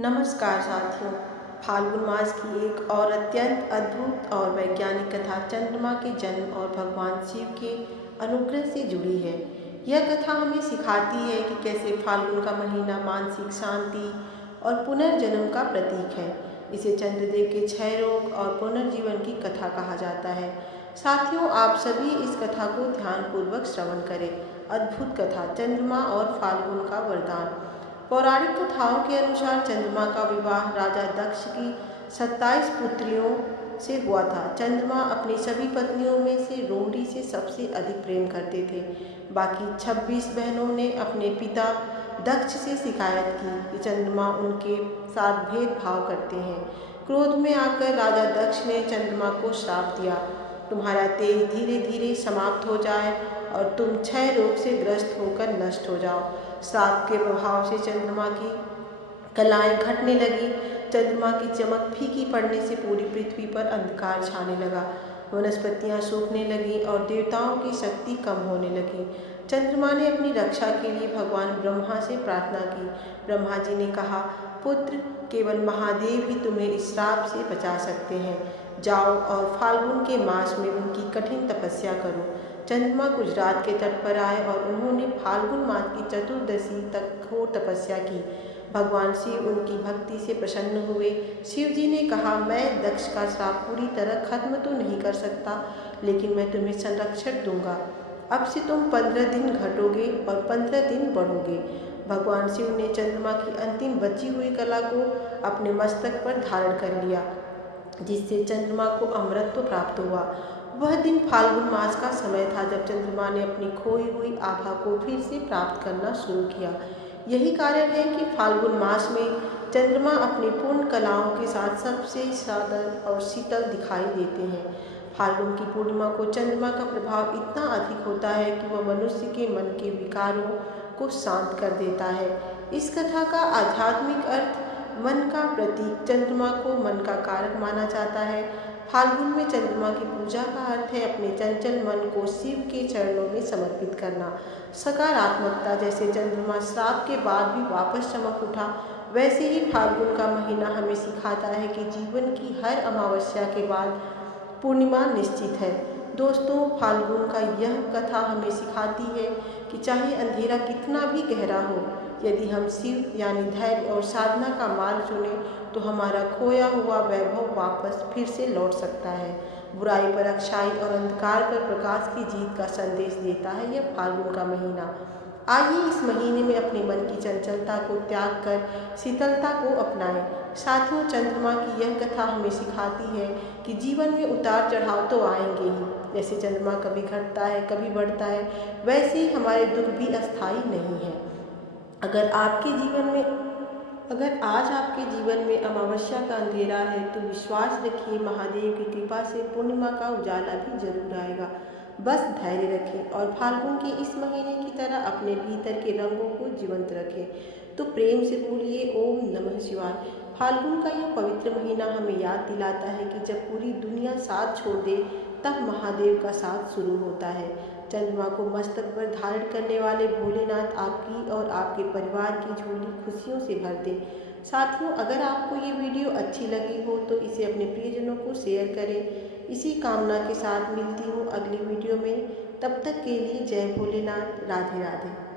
नमस्कार साथियों। फाल्गुन मास की एक और अत्यंत अद्भुत और वैज्ञानिक कथा चंद्रमा के जन्म और भगवान शिव के अनुग्रह से जुड़ी है। यह कथा हमें सिखाती है कि कैसे फाल्गुन का महीना मानसिक शांति और पुनर्जन्म का प्रतीक है। इसे चंद्रदेव के क्षय रोग और पुनर्जीवन की कथा कहा जाता है। साथियों, आप सभी इस कथा को ध्यानपूर्वक श्रवण करें। अद्भुत कथा चंद्रमा और फाल्गुन का वरदान। पौराणिक कथाओं के अनुसार चंद्रमा का विवाह राजा दक्ष की 27 पुत्रियों से हुआ था। चंद्रमा अपनी सभी पत्नियों में से रोहिणी से सबसे अधिक प्रेम करते थे। बाकी 26 बहनों ने अपने पिता दक्ष से शिकायत की कि चंद्रमा उनके साथ भेदभाव करते हैं। क्रोध में आकर राजा दक्ष ने चंद्रमा को श्राप दिया, तुम्हारा तेज धीरे धीरे समाप्त हो जाए और तुम क्षय रोग से ग्रस्त होकर नष्ट हो जाओ। श्राप के प्रभाव से चंद्रमा की कलाएं घटने लगी। चंद्रमा की चमक फीकी पड़ने से पूरी पृथ्वी पर अंधकार छाने लगा। वनस्पतियां सूखने लगीं और देवताओं की शक्ति कम होने लगी। चंद्रमा ने अपनी रक्षा के लिए भगवान ब्रह्मा से प्रार्थना की। ब्रह्मा जी ने कहा, पुत्र, केवल महादेव ही तुम्हें इस श्राप से बचा सकते हैं। जाओ और फाल्गुन के मास में उनकी कठिन तपस्या करो। चंद्रमा गुजरात के तट पर आए और उन्होंने फाल्गुन मास की चतुर्दशी तक घोर तपस्या की। भगवान शिव उनकी भक्ति से प्रसन्न हुए। शिव जी ने कहा, मैं दक्ष का श्राप पूरी तरह खत्म तो नहीं कर सकता, लेकिन मैं तुम्हें संरक्षण दूंगा। अब से तुम 15 दिन घटोगे और 15 दिन बढ़ोगे। भगवान शिव ने चंद्रमा की अंतिम बची हुई कला को अपने मस्तक पर धारण कर लिया, जिससे चंद्रमा को अमरत्व प्राप्त हुआ। वह दिन फाल्गुन मास का समय था जब चंद्रमा ने अपनी खोई हुई आभा को फिर से प्राप्त करना शुरू किया। यही कारण है कि फाल्गुन मास में चंद्रमा अपनी पूर्ण कलाओं के साथ सबसे सादर और शीतल दिखाई देते हैं। फाल्गुन की पूर्णिमा को चंद्रमा का प्रभाव इतना अधिक होता है कि वह मनुष्य के मन के विकारों को शांत कर देता है। इस कथा का आध्यात्मिक अर्थ, मन का प्रतीक चंद्रमा को मन का कारक माना जाता है। फाल्गुन में चंद्रमा की पूजा का अर्थ है अपने चंचल मन को शिव के चरणों में समर्पित करना। सकारात्मकता, जैसे चंद्रमा श्राप के बाद भी वापस चमक उठा, वैसे ही फाल्गुन का महीना हमें सिखाता है कि जीवन की हर अमावस्या के बाद पूर्णिमा निश्चित है। दोस्तों, फाल्गुन का यह कथा हमें सिखाती है कि चाहे अंधेरा कितना भी गहरा हो, यदि हम शिव यानी धैर्य और साधना का मार्ग चुनें तो हमारा खोया हुआ वैभव वापस फिर से लौट सकता है। बुराई पर अच्छाई और अंधकार पर प्रकाश की जीत का संदेश देता है यह फाल्गुन का महीना। आइए इस महीने में अपने मन की चंचलता को त्याग कर शीतलता को अपनाएं। साथियों, चंद्रमा की यह कथा हमें सिखाती है कि जीवन में उतार चढ़ाव तो आएंगे ही। जैसे चंद्रमा कभी घटता है, कभी बढ़ता है, वैसे ही हमारे दुख भी अस्थायी नहीं है। अगर आज आपके जीवन में अमावस्या का अंधेरा है तो विश्वास रखिए, महादेव की कृपा से पूर्णिमा का उजाला भी जरूर आएगा। बस धैर्य रखें और फाल्गुन के इस महीने की तरह अपने भीतर के रंगों को जीवंत रखें। तो प्रेम से बोलिए ओम नमः शिवाय। फाल्गुन का यह पवित्र महीना हमें याद दिलाता है कि जब पूरी दुनिया साथ छोड़ दे तब महादेव का साथ शुरू होता है। चंद्रमा को मस्तक पर धारण करने वाले भोलेनाथ आपकी और आपके परिवार की झोली खुशियों से भर दे। साथियों, अगर आपको ये वीडियो अच्छी लगी हो तो इसे अपने प्रियजनों को शेयर करें। इसी कामना के साथ मिलती हूँ अगली वीडियो में। तब तक के लिए जय भोलेनाथ, राधे राधे।